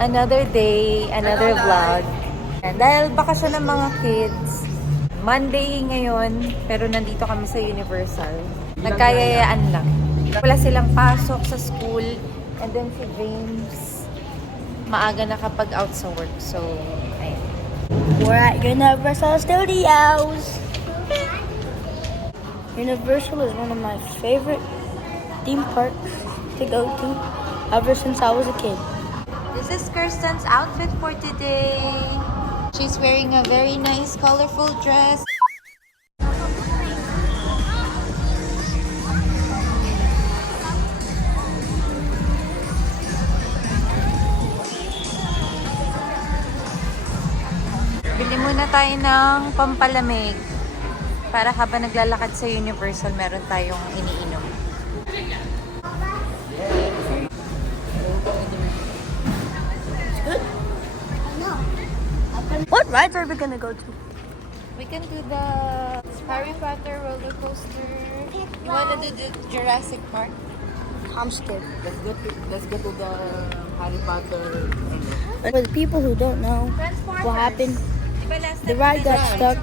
Another day, another vlog. Dahil bakasyon ng mga kids, Monday ngayon, pero nandito kami sa Universal. Nagkayayaan lang. Wala silang pasok sa school. And then si James, maaga nakapag-out sa work. So, ayun. We're at Universal Studios. Universal is one of my favorite theme parks to go to ever since I was a kid. This is Kirsten's outfit for today. She's wearing a very nice, colorful dress. Bili muna tayo ng pampalamig para habang naglalakad sa Universal, meron tayong iniinom. What rides are we gonna go to? We can do the Harry Potter roller coaster. You wanna do the Jurassic Park? I'm scared. Let's go to the Harry Potter. For the people who don't know what happened, the ride got stuck.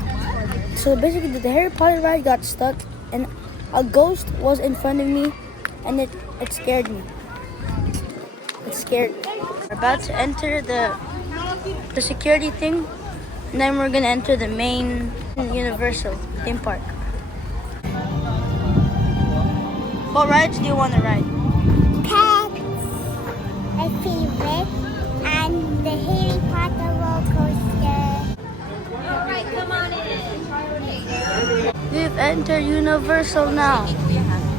So basically, the Harry Potter ride got stuck, and a ghost was in front of me, and it scared me. It scared me. We're about to enter the security thing, and then we're gonna enter the main Universal theme park. What rides do you want to ride? Pets, my favorite, and the Harry Potter roller coaster. Alright, come on in. We've entered Universal now.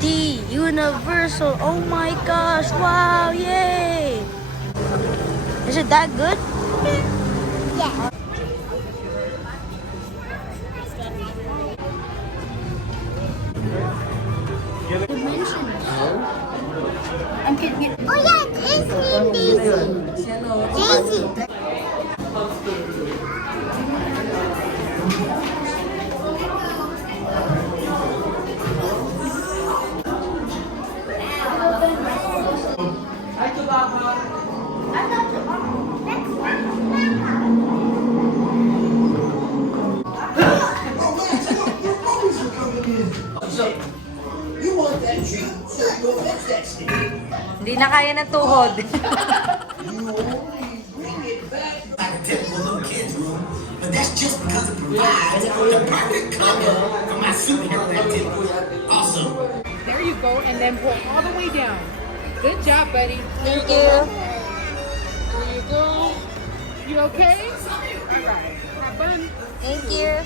The Universal. Oh my gosh! Wow! Yay! Is it that good? Yeah. Oh yeah, Disney Daisy. Daisy. Hindi na kaya ng tuhod. But that's just because it provides the perfect cover for my superhero activity. Awesome. There you go, and then pull all the way down. Good job, buddy. Thank you. There you go. You okay? All right. Have fun. Thank you.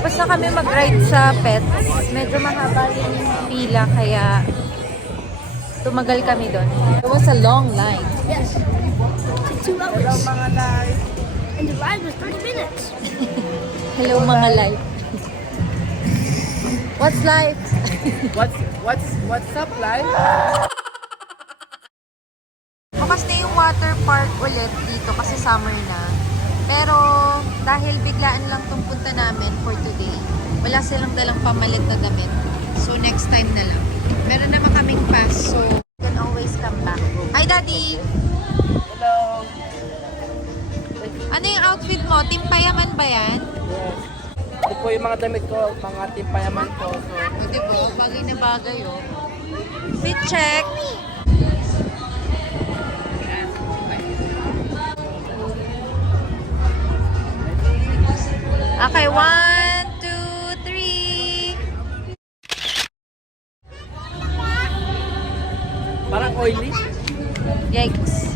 Tapos na kami mag-ride sa pets. Medyo mahaba yung pila kaya tumagal kami doon. It was a long line. Yes. 2 hours. And the ride was 30 minutes. Hello mga life. What's life? What's up, life? Bukas na yung water park ulit dito kasi summer na. Pero dahil biglaan lang itong punta namin for today, wala silang dalang pamalit na damit. So next time na lang. Meron naman kaming pass, so you can always come back. Hi Daddy! Hello. Ano yung outfit mo? Team Payaman ba yan? Yes. Ito po yung mga damit ko, mga timpayaman ko. So, O diba? Bagay na bagay oh. Fit check! Okay, 1, 2, 3. parang oily. Yikes.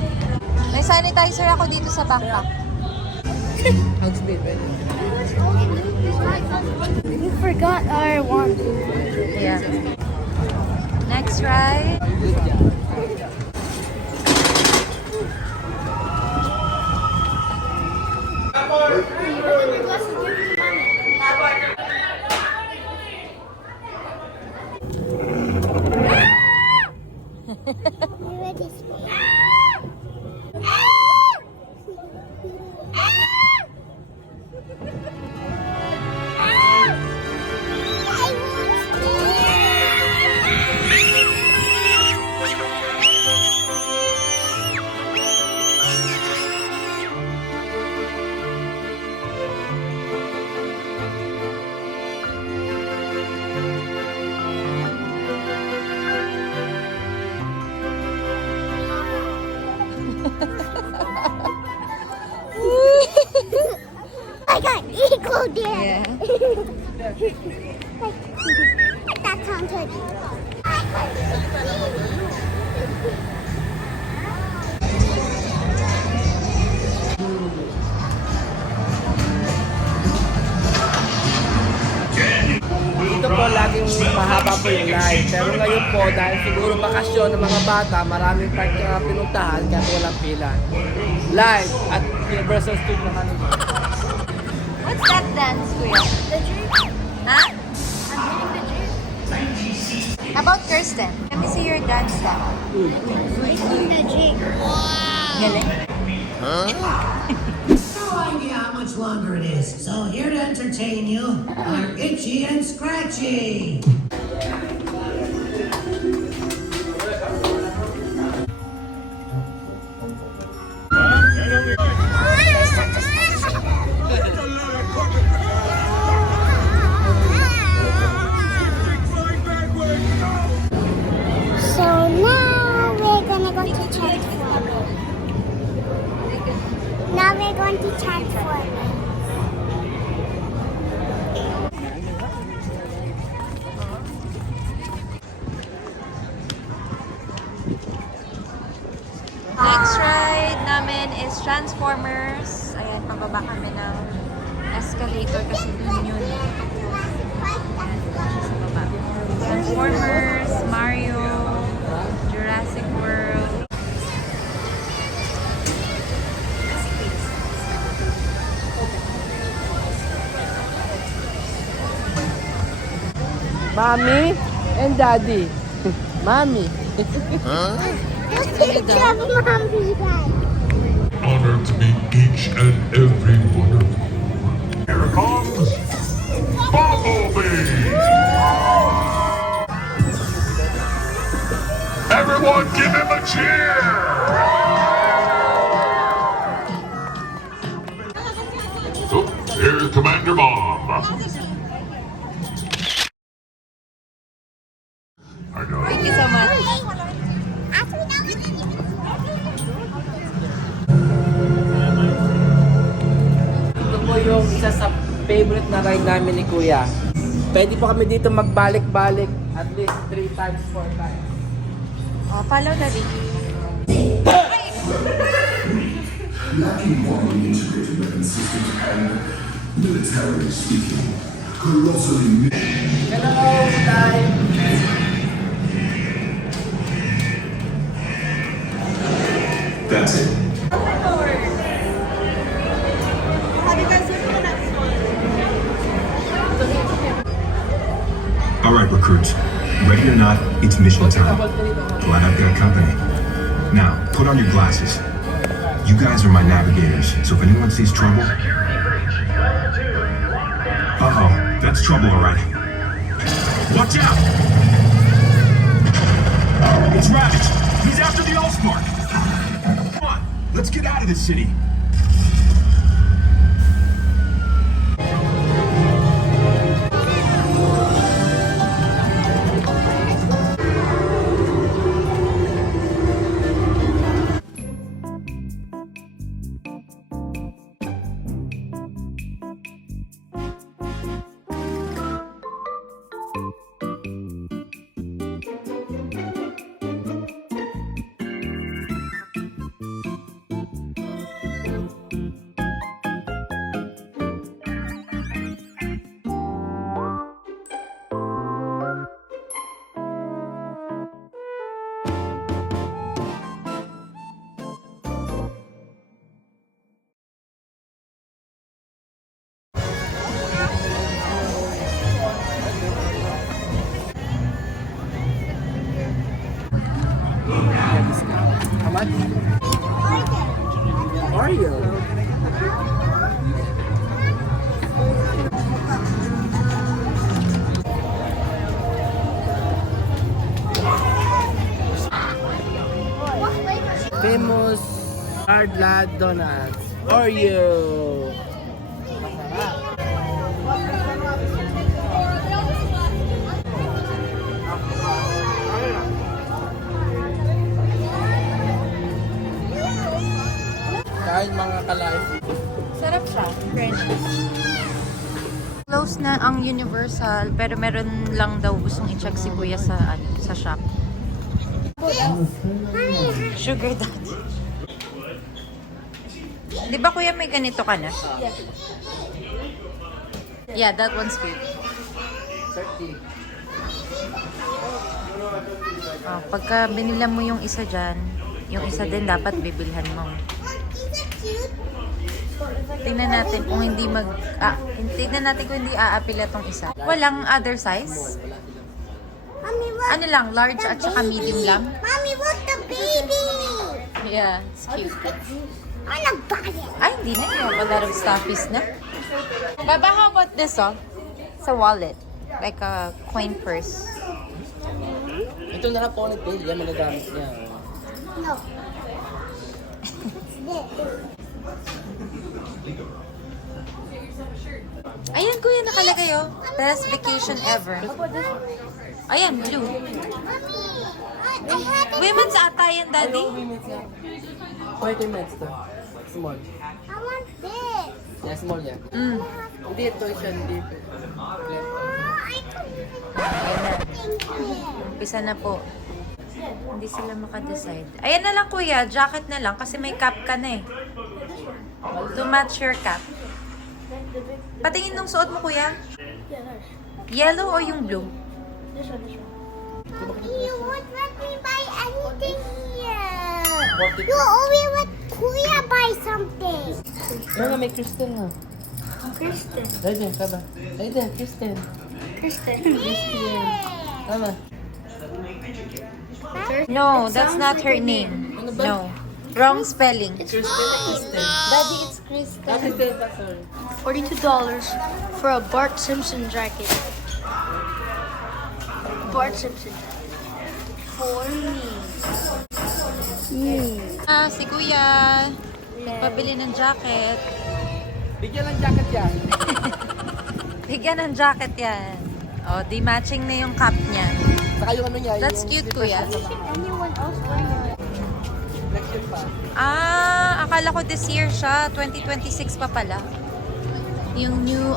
May sanitizer ako dito sa backpack. Hogsmeade, pwede. We forgot our wand. Yeah. Next ride. You ready, Squeak? I got eagle there. Yeah. That sounds good. Dito po laging mahaba po yung line. Pero ngayon po, dahil siguro bakasyon ng mga bata, maraming park na pinuntahan kaya walang pila. Live at Universal Studio Manila. What's that dance, Kuya? The drink. Huh? I'm hitting the drink. How about Kirsten? Let me see your dance step. Making the drink. Galing. No idea how much longer it is, so here to entertain you are Itchy and Scratchy. So now we're gonna go to Transformers. Now we're going to Transformers. Next ride namin is Transformers. Ayan, pababa kami ng escalator kasi dun yun. Sa baba. Transformers, Mario, Jurassic World. Mommy and Daddy. Mommy. Let's take Mommy ride. Honored to meet each and every one of you. Here comes Bumblebee! Everyone give him a cheer! Oh, here's Commander Bomb. I know. Thank you so much. Ito po yung isa sa favorite na ride namin ni Kuya. Pwede po kami dito magbalik-balik at least 3 times, 4 times. Oh, follow the lead. Lacking modern integrated weapon systems and, militarily speaking, colossally. Hello, time. That's it. All right, recruits. Ready or not, it's mission time. Glad I've got company. Now, put on your glasses. You guys are my navigators, so if anyone sees trouble... Uh-oh, that's trouble, all right. Watch out! It's Ravage. He's after the Allspark. Come on, let's get out of this city. What? Oreo. Famous hard lad donuts. Oreo. Kain mga ka-life. Sarap siya. Close na ang Universal, pero meron lang daw gustong i-check si Kuya sa shop. Sugar daddy. Di ba Kuya may ganito ka na? Yeah, that one's cute. 30. Oh, pagka binila mo yung isa dyan, yung isa din dapat bibilhan mo. Tingnan natin kung hindi tingnan natin kung hindi aapila tong isa. Walang other size? Mommy, what? Ano lang, large at saka medium lang? Mommy, what the baby? Yeah, it's cute. I wanna buy it. Ay, hindi na. You have a lot of stuffies na. Baba, how about this, oh? It's a wallet. Like a coin purse. Ito na ponytail. Yan, magagamit niya. No. Ayan, Kuya, nakalagay, oh. Best vacation ever. Ayan, blue. I had it. Women's ata yan, Daddy. Minutes nga. 40 minutes to. Small. I want this. Yeah, small yan. Mm. Hindi ito siya, hindi ito. I couldn't Ayan na. think it. Umpisa na po. Hindi sila makadecide. Ayan na lang, Kuya. Jacket na lang kasi may cap ka na eh. To match your cap. Patingin nung suot mo, Kuya. Yellow o yung blue? You won't let me buy anything here. You always let Kuya buy something. Ano nga, may Kristen nga. Kristen. Ayun, kaba. Ayun, Kristen. Tama. No, that's not her name. No. Wrong spelling. Daddy, it's Kristen. Kristen pa, sorry. $42 for a Bart Simpson jacket. Bart Simpson. For me. Si Kuya. Nagpabili ng jacket. Bigyan ng jacket yan. Bigyan ng jacket yan. Oh, di matching na yung cap niya. Saka yung ano niya. That's yung cute, slippers Kuya. sa baba. Anyone else wearing it? Next year pa. Akala ko this year siya. 2026 pa pala. Yung new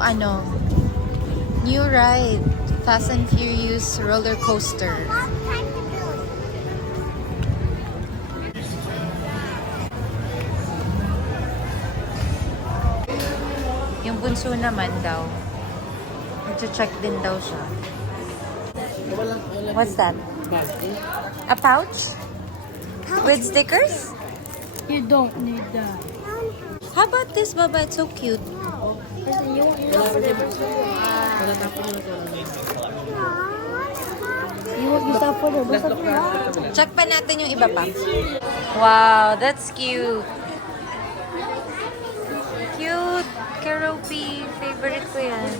ride. Fast and Furious roller coaster. What kind of build? Yung bunso naman daw. Mag-check din daw siya. Walang What's that? bag. A pouch? With stickers? You don't need that. How about this, Baba? It's so cute. You want your stuff for the Let's look at Check pa natin yung iba pa. Wow, that's cute. Cute. Keroppi. Favorite ko yan.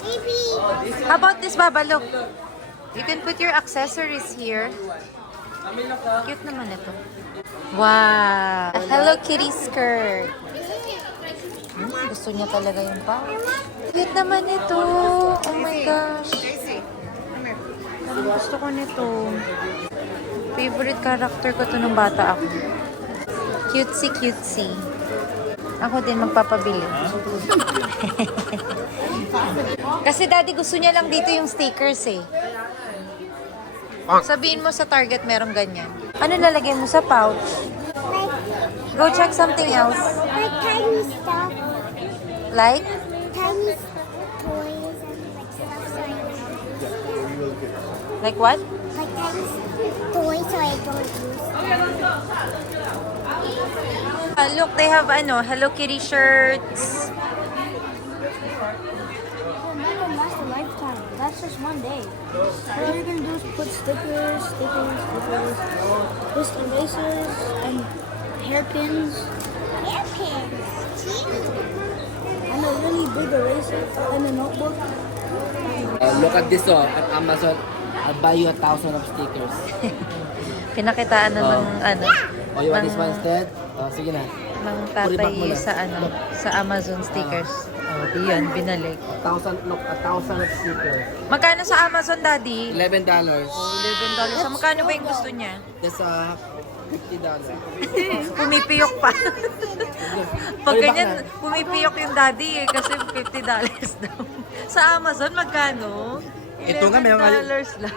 Baby. How about this, Baba? Look. You can put your accessories here. Cute naman ito. Wow. A Hello Kitty skirt. Gusto niya talaga yung pouch. Cute naman ito. Oh my gosh. Parang gusto ko nito. Favorite character ko to nung bata ako. Cutesy cutesy. Ako din magpapabili. Kasi daddy gusto niya lang dito yung stickers eh. Sabihin mo sa Target merong ganyan. Ano lalagay mo sa pouch? Go check something else. Like tiny stuff. Like? Tiny toys and like stuff so I don't Like what? like tiny toys so I don't use. Look, they have Hello Kitty shirts. That will last a lifetime. That that's just one day. What you're gonna do is put stickers, twist erasers, and hairpins, and a really big eraser, and a notebook. Look at this at Amazon. I'll buy you 1,000 of stickers. Pinakitaan na ng ano. Oh, you want this ng- one instead? Sige na. ng Puriback mo tatay na. sa ano, sa Amazon stickers. Iyan, binalik. 1,000 of stickers. Magkano sa Amazon, Daddy? $11. $11. So, magkano ba yung gusto niya? That's $50. Pumipiyok pa. Pag Puriback ganyan, na. pumipiyok yung daddy kasi $50 daw. Sa Amazon, magkano? Ito nga, may mga- $11 lang.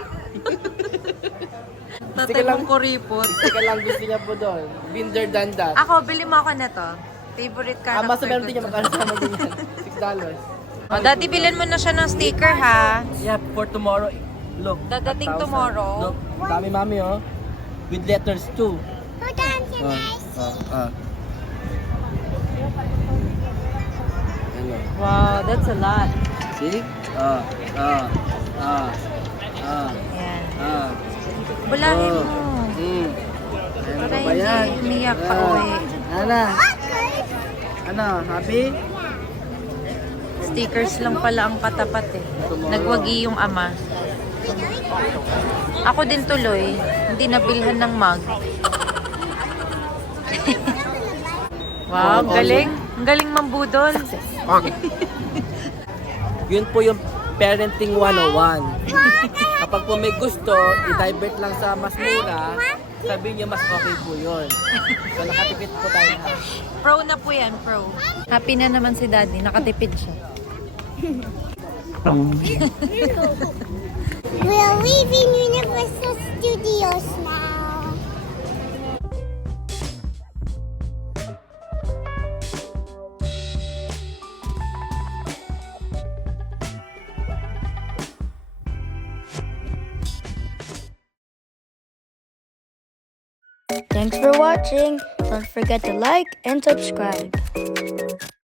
Tatay Sige lang. mong kuripot. Teka lang, gusto niya po doon. Binder than that. Ako, bili mo ako na to. Favorite character Amazon meron ko din niya to. magkano sa Amazon yan. $6. Oh, Daddy, bilhin mo na siya ng sticker, ha? Yeah, for tomorrow. Look. Dadating 1,000. tomorrow. Look, dami mami oh. With letters too. Hold on, can I Ano? Wow, that's a lot. See? Ayan. Bulahin mo. Ano Para ba yan? hindi umiyak pa uwi. Ana? Ano? Happy? Stickers lang pala ang katapat eh. Nagwagi yung ama. Ako din tuloy, hindi nabilhan ng mug. Wow, ang galing. Ang galing mambudol. Yun po yung parenting 101. Kapag po may gusto, i-divert lang sa mas mura, sabihin niyo mas okay po yun. So nakatipid po tayo lahat. Pro na po yan, pro. Happy na naman si Daddy, nakatipid siya. We're leaving Universal Studios now. Thanks for watching. Don't forget to like and subscribe.